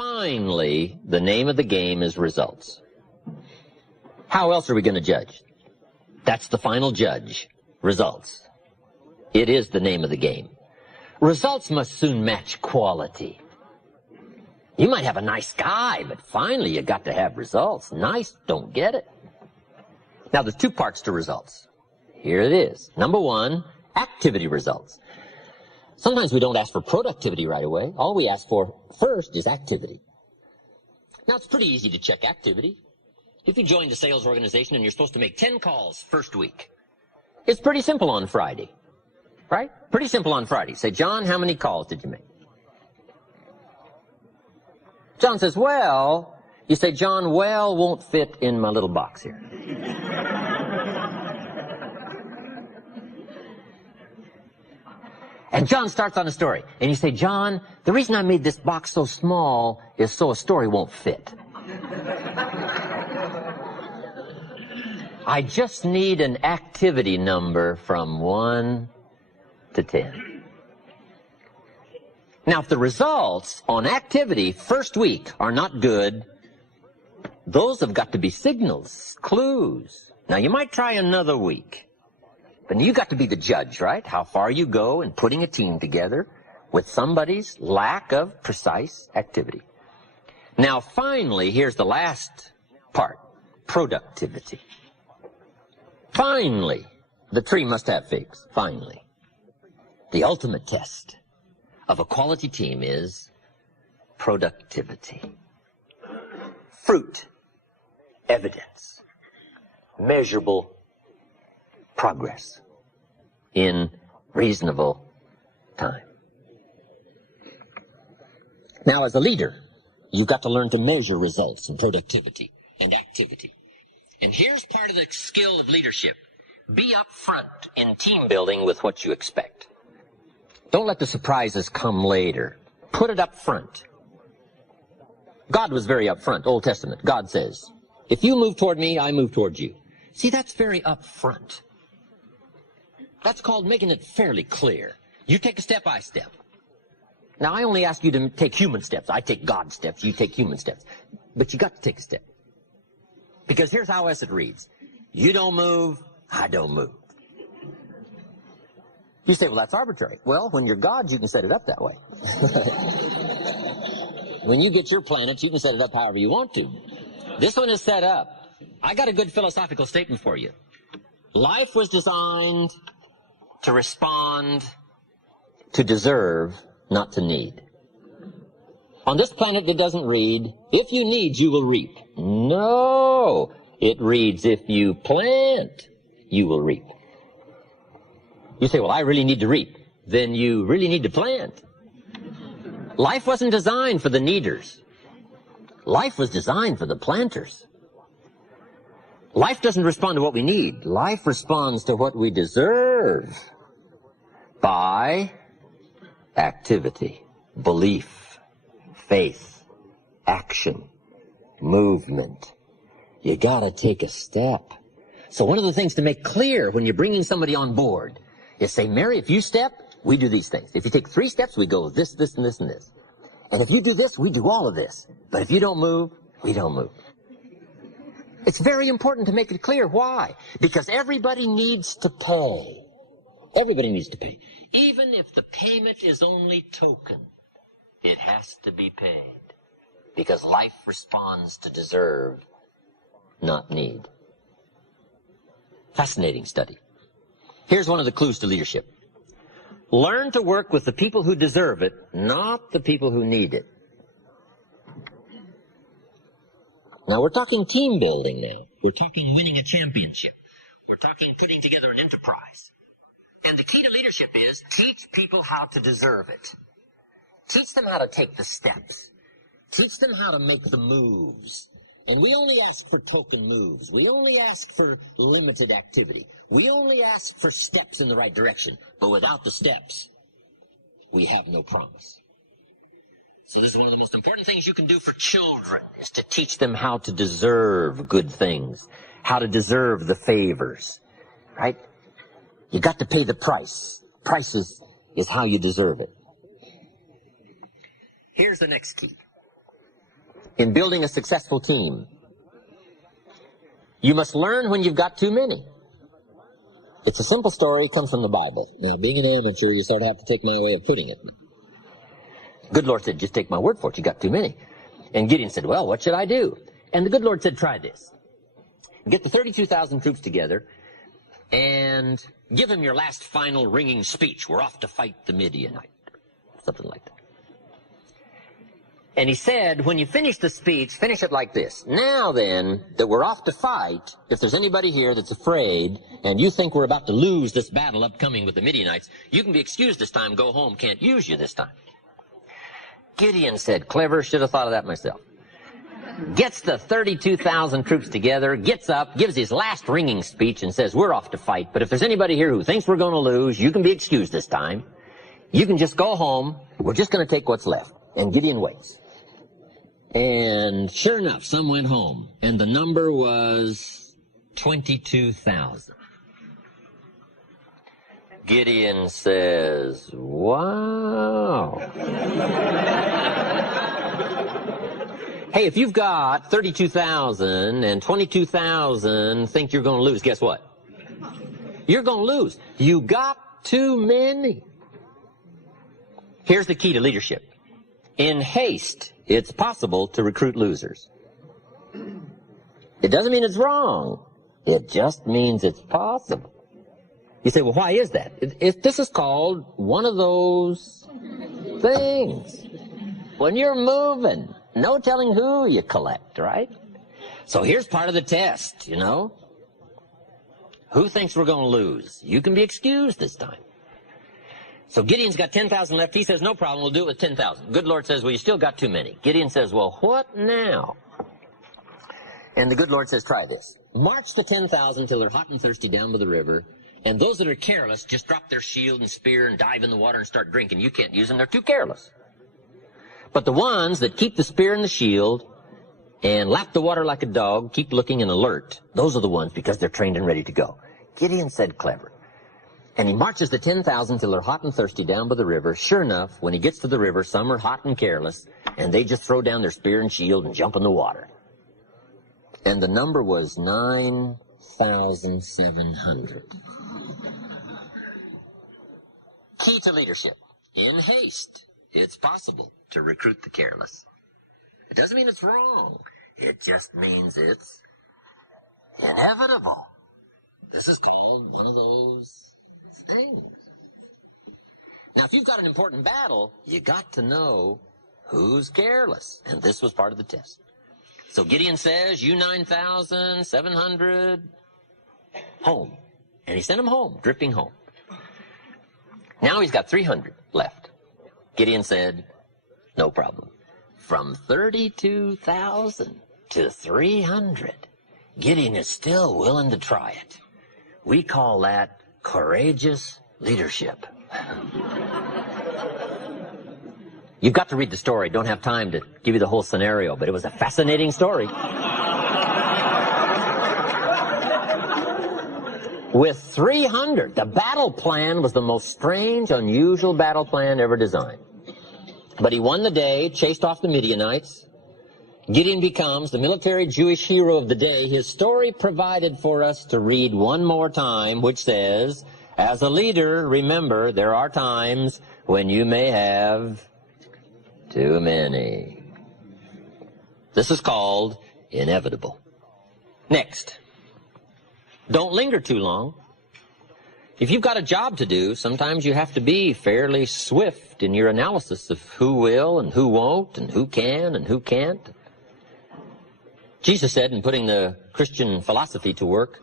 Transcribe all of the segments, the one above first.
finally, the name of the game is results. How else are we going to judge? That's the final judge. Results. It is the name of the game. Results must soon match quality. You might have a nice guy, but finally you got to have results. Nice don't get it. Now there's two parts to results. Here it is. Number one, activity results. Sometimes we don't ask for productivity right away. All we ask for first is activity. Now it's pretty easy to check activity. If you joined a sales organization and you're supposed to make 10 calls first week, it's pretty simple on Friday, right? Pretty simple on Friday. Say, John, how many calls did you make? John says, well, you say, John, well won't fit in my little box here. And John starts on a story. And you say, John, the reason I made this box so small is so a story won't fit. I just need an activity number from 1 to 10. Now, if the results on activity first week are not good, those have got to be signals, clues. Now, you might try another week. But you got to be the judge, right? How far you go in putting a team together with somebody's lack of precise activity. Now, finally, here's the last part, productivity. Finally, the tree must have figs. Finally. The ultimate test of a quality team is productivity. Fruit, evidence, measurable progress in reasonable time. Now, as a leader, you've got to learn to measure results and productivity and activity. And here's part of the skill of leadership. Be upfront in team building with what you expect. Don't let the surprises come later. Put it up front. God was very upfront. Old Testament. God says, if you move toward me, I move toward you. See, that's very upfront. That's called making it fairly clear. You take a step, I step. Now, I only ask you to take human steps. I take God steps, you take human steps. But you got to take a step. Because here's how else it reads. You don't move, I don't move. You say, well, that's arbitrary. Well, when you're God, you can set it up that way. When you get your planets, you can set it up however you want to. This one is set up. I got a good philosophical statement for you. Life was designed to respond, to deserve, not to need. On this planet, it doesn't read, if you need, you will reap. No, it reads, if you plant, you will reap. You say, well, I really need to reap. Then you really need to plant. Life wasn't designed for the needers. Life was designed for the planters. Life doesn't respond to what we need. Life responds to what we deserve by activity, belief, faith, action, movement. You gotta take a step. So one of the things to make clear when you're bringing somebody on board is say, Mary, if you step, we do these things. If you take 3 steps, we go this, this, and this, and this. And if you do this, we do all of this. But if you don't move, we don't move. It's very important to make it clear. Why? Because everybody needs to pay. Everybody needs to pay. Even if the payment is only token, it has to be paid. Because life responds to deserve, not need. Fascinating study. Here's one of the clues to leadership. Learn to work with the people who deserve it, not the people who need it. Now, we're talking team building now. We're talking winning a championship. We're talking putting together an enterprise. And the key to leadership is teach people how to deserve it. Teach them how to take the steps. Teach them how to make the moves. And we only ask for token moves. We only ask for limited activity. We only ask for steps in the right direction. But without the steps, we have no promise. So this is one of the most important things you can do for children, is to teach them how to deserve good things, how to deserve the favors, right? You got to pay the price. Price is how you deserve it. Here's the next key. in building a successful team. You must learn when you've got too many. It's a simple story. It comes from the Bible. Now, being an amateur, you sort of have to take my way of putting it. Good Lord said, just take my word for it. You got too many. And Gideon said, well, what should I do? And the good Lord said, try this. Get the 32,000 troops together and give them your last final ringing speech. We're off to fight the Midianite. Something like that. And he said, when you finish the speech, finish it like this. Now then, that we're off to fight, if there's anybody here that's afraid and you think we're about to lose this battle upcoming with the Midianites, you can be excused this time, go home, can't use you this time. Gideon said, clever, should have thought of that myself. Gets the 32,000 troops together, gets up, gives his last ringing speech and says, we're off to fight, but if there's anybody here who thinks we're going to lose, you can be excused this time. You can just go home, we're just going to take what's left. And Gideon waits. And sure enough, some went home, and the number was 22,000. Gideon says, wow. Hey, if you've got 32,000 and 22,000 think you're going to lose, guess what? You're going to lose. You got too many. Here's the key to leadership. In haste, it's possible to recruit losers. It doesn't mean it's wrong. It just means it's possible. You say, well, why is that? This is called one of those things. When you're moving, no telling who you collect, right? So here's part of the test, you know. Who thinks we're going to lose? You can be excused this time. So Gideon's got 10,000 left. He says, no problem, we'll do it with 10,000. Good Lord says, well, you still got too many. Gideon says, well, what now? And the good Lord says, try this. March the 10,000 till they're hot and thirsty down by the river, and those that are careless just drop their shield and spear and dive in the water and start drinking. You can't use them, they're too careless. But the ones that keep the spear and the shield and lap the water like a dog, keep looking and alert, those are the ones because they're trained and ready to go. Gideon said, clever. And he marches the 10,000 till they're hot and thirsty down by the river. Sure enough, when he gets to the river, some are hot and careless, and they just throw down their spear and shield and jump in the water. And the number was 9,700. Key to leadership. In haste, it's possible to recruit the careless. It doesn't mean it's wrong. It just means it's inevitable. This is called one of those things. Now, if you've got an important battle, you got to know who's careless. And this was part of the test. So Gideon says, you 9,700, home. And he sent them home, drifting home. Now he's got 300 left. Gideon said, no problem. From 32,000 to 300, Gideon is still willing to try it. We call that courageous leadership. You've got to read the story. Don't have time to give you the whole scenario, but it was a fascinating story. With 300, the battle plan was the most strange, unusual battle plan ever designed. But he won the day, chased off the Midianites. Gideon becomes the military Jewish hero of the day. His story provided for us to read one more time, which says, as a leader, remember, there are times when you may have too many. This is called inevitable. Next, don't linger too long. If you've got a job to do, sometimes you have to be fairly swift in your analysis of who will and who won't and who can and who can't. Jesus said, in putting the Christian philosophy to work,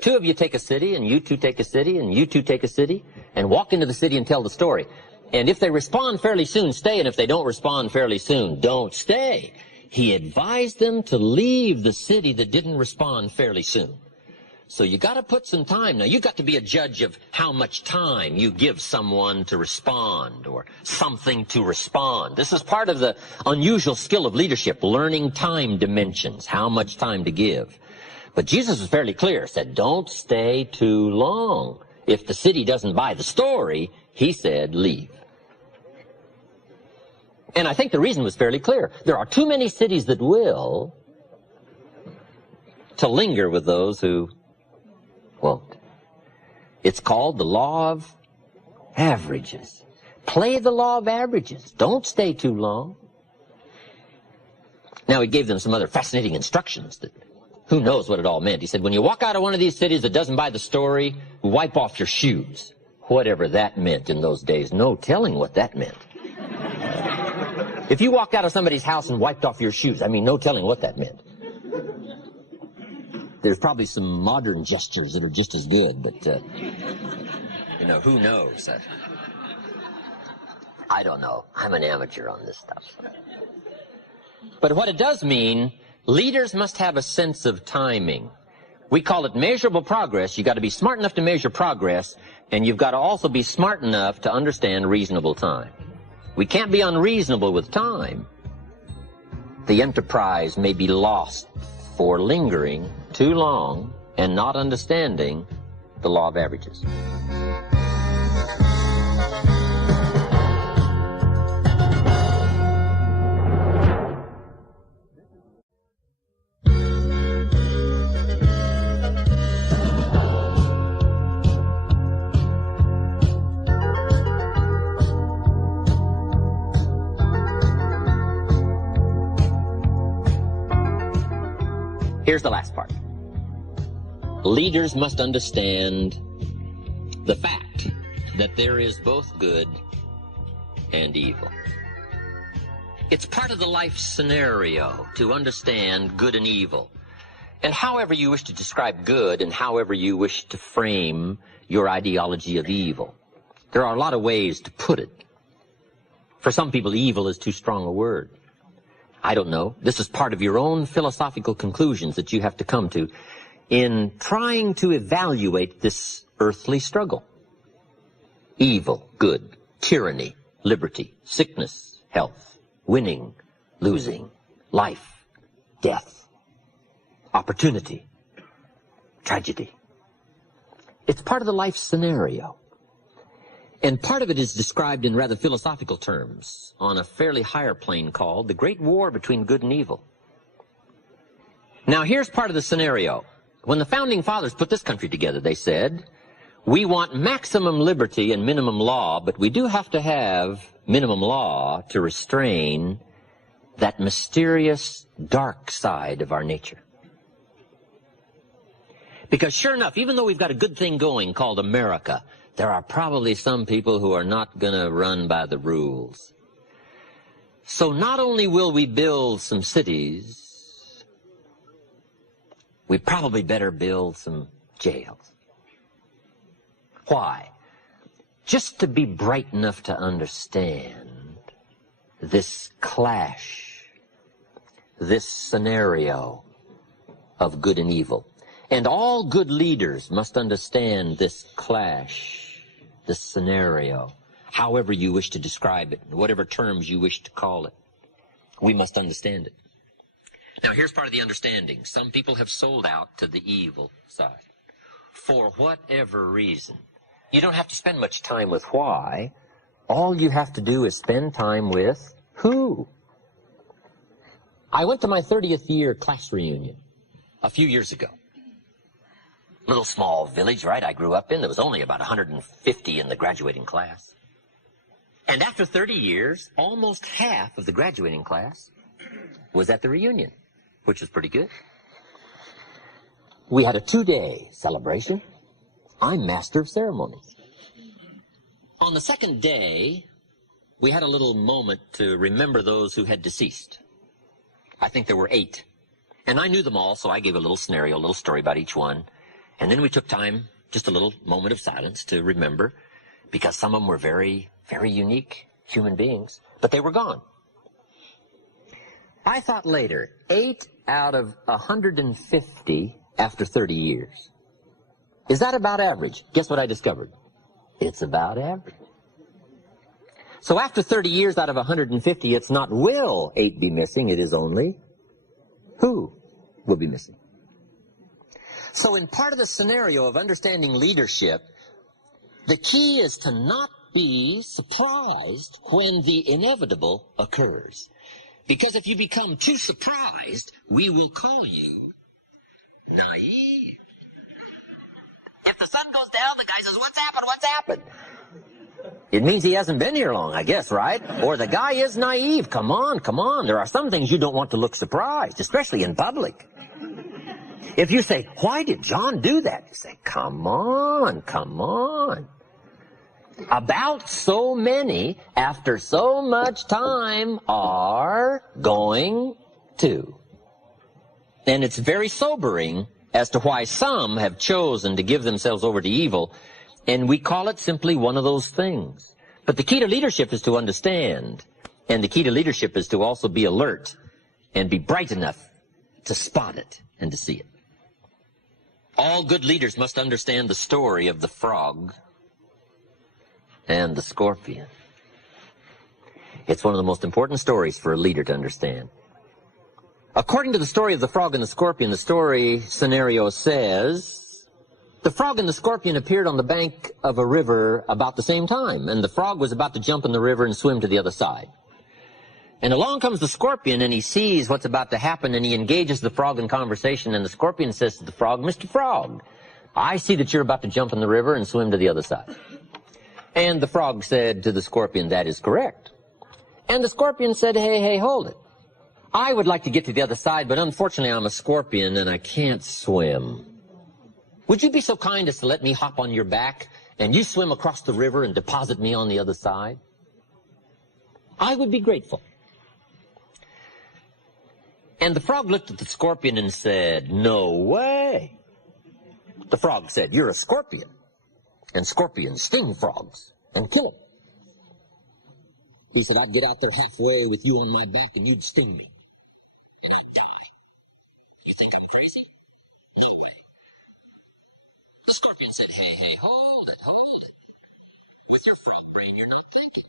two of you take a city, and you two take a city, and you two take a city, and walk into the city and tell the story. And if they respond fairly soon, stay, and if they don't respond fairly soon, don't stay. He advised them to leave the city that didn't respond fairly soon. So you got to put some time. Now, you got to be a judge of how much time you give someone to respond or something to respond. This is part of the unusual skill of leadership, learning time dimensions, how much time to give. But Jesus was fairly clear, said, don't stay too long. If the city doesn't buy the story, he said, leave. And I think the reason was fairly clear. There are too many cities that will to linger with those who won't. It's called the law of averages. Play the law of averages. Don't stay too long. Now, he gave them some other fascinating instructions that who knows what it all meant. He said, when you walk out of one of these cities that doesn't buy the story, wipe off your shoes. Whatever that meant in those days. No telling what that meant. If you walked out of somebody's house and wiped off your shoes, I mean, no telling what that meant. There's probably some modern gestures that are just as good, but, who knows? I don't know. I'm an amateur on this stuff. But what it does mean, leaders must have a sense of timing. We call it measurable progress. You've got to be smart enough to measure progress, and you've got to also be smart enough to understand reasonable time. We can't be unreasonable with time. The enterprise may be lost for lingering too long and not understanding the law of averages. Here's the last part. Leaders must understand the fact that there is both good and evil. It's part of the life scenario to understand good and evil. And however you wish to describe good and however you wish to frame your ideology of evil, there are a lot of ways to put it. For some people, evil is too strong a word. I don't know. This is part of your own philosophical conclusions that you have to come to in trying to evaluate this earthly struggle. Evil, good, tyranny, liberty, sickness, health, winning, losing, life, death, opportunity, tragedy. It's part of the life scenario. And part of it is described in rather philosophical terms on a fairly higher plane called the Great War between Good and Evil. Now, here's part of the scenario. When the Founding Fathers put this country together, they said, we want maximum liberty and minimum law, but we do have to have minimum law to restrain that mysterious dark side of our nature. Because sure enough, even though we've got a good thing going called America, there are probably some people who are not going to run by the rules. So not only will we build some cities, we probably better build some jails. Why? Just to be bright enough to understand this clash, this scenario of good and evil. And all good leaders must understand this clash, this scenario, however you wish to describe it, whatever terms you wish to call it. We must understand it. Now, here's part of the understanding. Some people have sold out to the evil side for whatever reason. You don't have to spend much time with why. All you have to do is spend time with who. I went to my 30th year class reunion a few years ago. Little small village, right, I grew up in. There was only about 150 in the graduating class. And after 30 years, almost half of the graduating class was at the reunion, which was pretty good. We had a 2-day celebration. I'm master of ceremonies. On the second day, we had a little moment to remember those who had deceased. I think there were 8. And I knew them all, so I gave a little scenario, a little story about each one. And then we took time, just a little moment of silence to remember, because some of them were very, very unique human beings, but they were gone. I thought later, 8 out of 150 after 30 years. Is that about average? Guess what I discovered? It's about average. So after 30 years out of 150, it's not will 8 be missing, it is only who will be missing. So in part of the scenario of understanding leadership, the key is to not be surprised when the inevitable occurs. Because if you become too surprised, we will call you naive. If the sun goes down, the guy says, "What's happened? What's happened?" It means he hasn't been here long, I guess, right? Or the guy is naive. Come on, come on. There are some things you don't want to look surprised, especially in public. If you say, "Why did John do that?" You say, "Come on, come on." About so many, after so much time, are going to. And it's very sobering as to why some have chosen to give themselves over to evil, and we call it simply one of those things. But the key to leadership is to understand, and the key to leadership is to also be alert and be bright enough to spot it and to see it. All good leaders must understand the story of the frog and the scorpion. It's one of the most important stories for a leader to understand. According to the story of the frog and the scorpion, the story scenario says, the frog and the scorpion appeared on the bank of a river about the same time, and the frog was about to jump in the river and swim to the other side. And along comes the scorpion, and he sees what's about to happen, and he engages the frog in conversation, and the scorpion says to the frog, "Mr. Frog, I see that you're about to jump in the river and swim to the other side." And the frog said to the scorpion, "That is correct." And the scorpion said, Hey, hold it. I would like to get to the other side, but unfortunately I'm a scorpion and I can't swim. Would you be so kind as to let me hop on your back and you swim across the river and deposit me on the other side? I would be grateful. And the frog looked at the scorpion and said, "No way." The frog said, "You're a scorpion, and scorpions sting frogs and kill them." He said, "I'd get out there halfway with you on my back and you'd sting me, and I'd die. You think I'm crazy? No way." The scorpion said, Hey, hold it. With your frog brain, you're not thinking.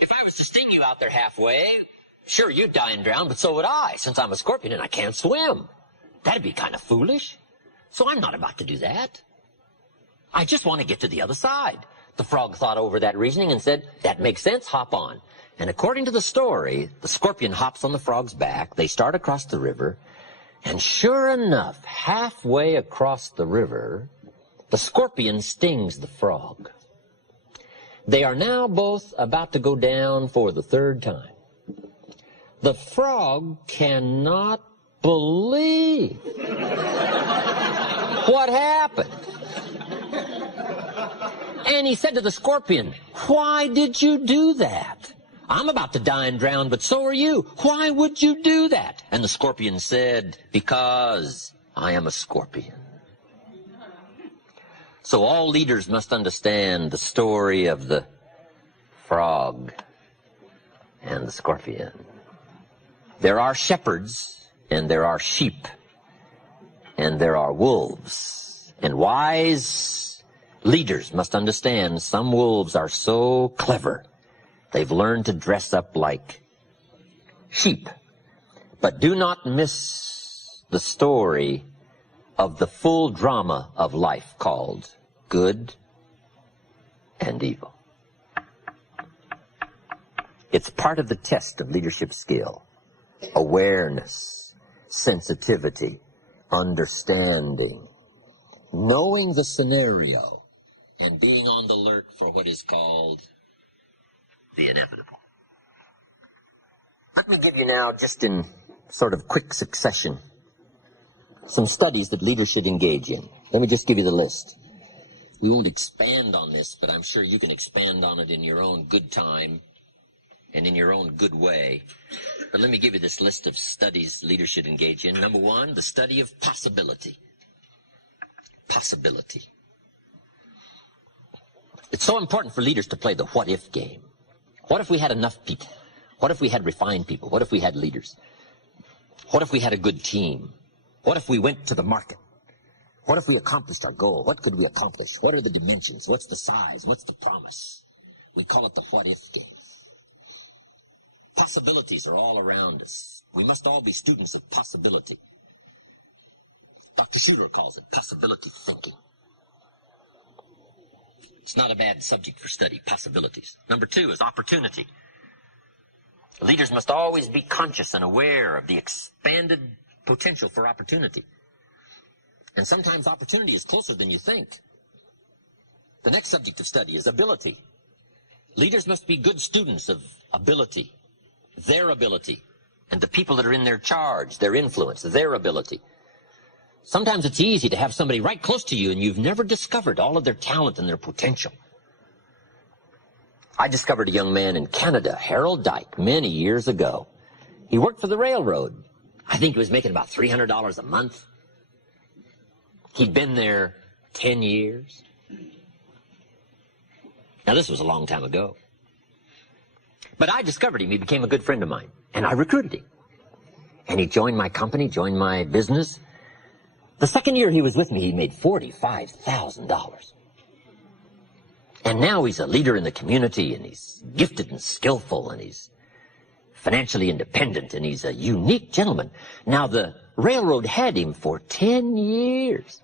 If I was to sting you out there halfway, sure, you'd die and drown, but so would I, since I'm a scorpion and I can't swim. That'd be kind of foolish. So I'm not about to do that. I just want to get to the other side. The frog thought over that reasoning and said, "That makes sense, hop on." And according to the story, the scorpion hops on the frog's back, they start across the river, and sure enough, halfway across the river, the scorpion stings the frog. They are now both about to go down for the third time. The frog cannot believe what happened. And he said to the scorpion, "Why did you do that? I'm about to die and drown, but so are you. Why would you do that?" And the scorpion said, "Because I am a scorpion." So all leaders must understand the story of the frog and the scorpion. There are shepherds, and there are sheep, and there are wolves. And wise leaders must understand some wolves are so clever, they've learned to dress up like sheep. But do not miss the story of the full drama of life called good and evil. It's part of the test of leadership skill. Awareness, sensitivity, understanding, knowing the scenario, and being on the alert for what is called the inevitable. Let me give you now, just in sort of quick succession, some studies that leaders should engage in. Let me just give you the list. We won't expand on this, but I'm sure you can expand on it in your own good time and in your own good way. But let me give you this list of studies leaders should engage in. Number one, the study of possibility. Possibility. It's so important for leaders to play the what-if game. What if we had enough people? What if we had refined people? What if we had leaders? What if we had a good team? What if we went to the market? What if we accomplished our goal? What could we accomplish? What are the dimensions? What's the size? What's the promise? We call it the what-if game. Possibilities are all around us. We must all be students of possibility. Dr. Schuler calls it possibility thinking. It's not a bad subject for study, possibilities. Number 2 is opportunity. Leaders must always be conscious and aware of the expanded potential for opportunity. And sometimes opportunity is closer than you think. The next subject of study is ability. Leaders must be good students of ability, their ability, and the people that are in their charge, their influence, their ability. Sometimes it's easy to have somebody right close to you and you've never discovered all of their talent and their potential. I discovered a young man in Canada, Harold Dyke, many years ago. He worked for the railroad. I think he was making about $300 a month. He'd been there 10 years. Now, this was a long time ago. But I discovered him. He became a good friend of mine. And I recruited him. And he joined my company, joined my business. The second year he was with me, he made $45,000. And now he's a leader in the community, and he's gifted and skillful, and he's financially independent, and he's a unique gentleman. Now, the railroad had him for 10 years.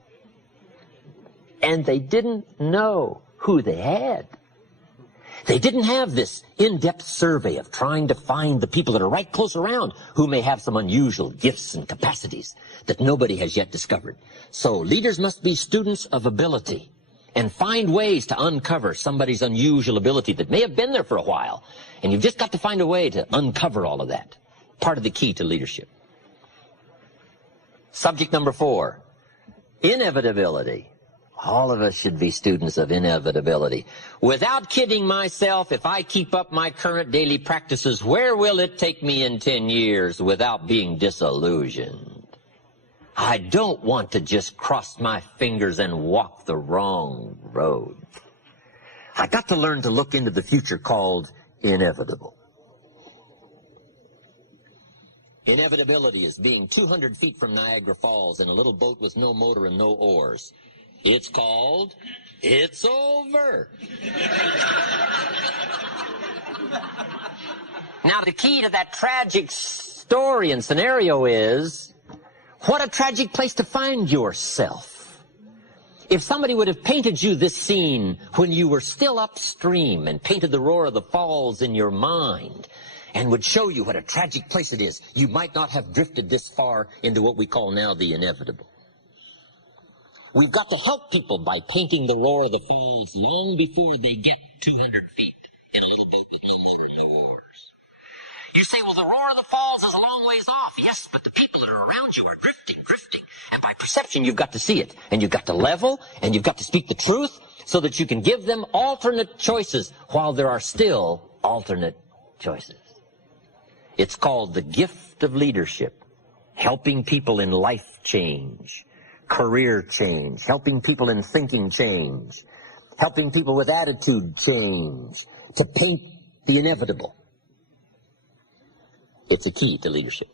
And they didn't know who they had. They didn't have this in-depth survey of trying to find the people that are right close around who may have some unusual gifts and capacities that nobody has yet discovered. So leaders must be students of ability and find ways to uncover somebody's unusual ability that may have been there for a while. And you've just got to find a way to uncover all of that. Part of the key to leadership. Subject number 4, inevitability. All of us should be students of inevitability. Without kidding myself, if I keep up my current daily practices, where will it take me in 10 years without being disillusioned? I don't want to just cross my fingers and walk the wrong road. I got to learn to look into the future called inevitable. Inevitability is being 200 feet from Niagara Falls in a little boat with no motor and no oars. It's called, it's over. Now, the key to that tragic story and scenario is, what a tragic place to find yourself. If somebody would have painted you this scene when you were still upstream and painted the roar of the falls in your mind and would show you what a tragic place it is, you might not have drifted this far into what we call now the inevitable. We've got to help people by painting the roar of the falls long before they get 200 feet in a little boat with no motor and no oars. You say, well, the roar of the falls is a long ways off. Yes, but the people that are around you are drifting. And by perception, you've got to see it. And you've got to level, and you've got to speak the truth so that you can give them alternate choices while there are still alternate choices. It's called the gift of leadership, helping people in life change, career change, helping people in thinking change, helping people with attitude change, to paint the inevitable. It's a key to leadership.